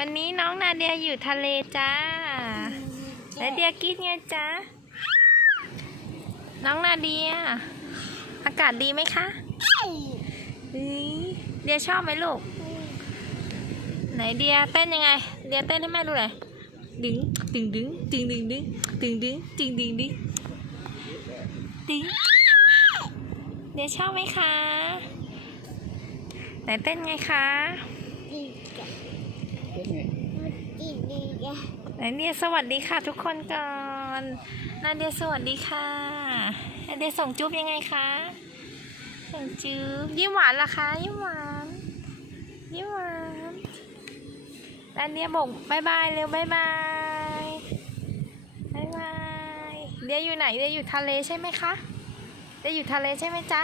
วันนี้น้องนาเดียอยู่ทะเลจ้านาเดียกินไงจ้าน้องนาเดียอากาศดีไหมคะเดียชอบไหมลูกไหนเดียเต้นยังไงเดียเต้นให้แม่ดูหน่อยดึงดึงดึงดึงดึงดึงดึงดึงดึงดึงดึงดึงเดียชอบไหมคะไหนเต้นไงคะไหนเดียสวัสดีค่ะทุกคนก่อนนาเดียสวัสดีค่ะนาเดียส่งจุ๊บยังไงคะส่งจุ๊บยิ้มหวานล่ะคะยิ้มหวานยิ้มหวานนาเดียบอกบายบายเร็วบายบายบายบายเดียอยู่ไหนเดียอยู่ทะเลใช่ไหมคะเดียอยู่ทะเลใช่ไหมจ๊ะ